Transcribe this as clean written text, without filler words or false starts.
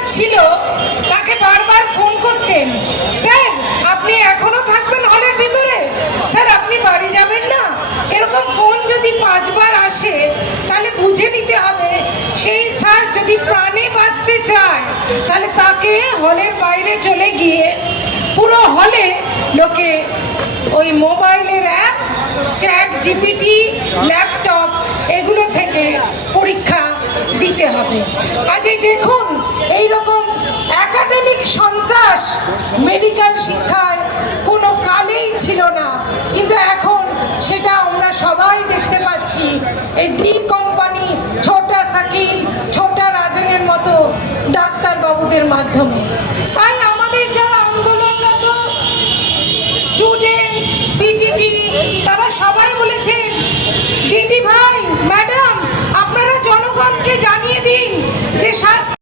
Manager ছিল তাকে বারবার ফোন করতেন, স্যার আপনি এখনো থাকবেন হলের ভিতরে, স্যার আপনি বাড়ি যাবেন না। এরকম ফোন যদি 5 বার আসে তাহলে বুঝে নিতে হবে সেই স্যার যদি প্রাণে বাঁচতে চায় তাহলে তাকে হলের বাইরে চলে গিয়ে পুরো হলে লোকে ওই মোবাইলের অ্যাপ, চ্যাট জিপিটি, ল্যাপটপ এগুলো থেকে পরীক্ষা দিতে হবে। কাজেই দেখুন এইরকম একাডেমিক সন্ত্রাস মেডিকেল শিক্ষায় কোনো কালেই ছিল না, কিন্তু এখন সেটা আমরা সবাই দেখতে পাচ্ছি এই ডি কোম্পানি, ছোটা শাকিল, ছোটা রাজনের মতো ডাক্তারবাবুদের মাধ্যমে।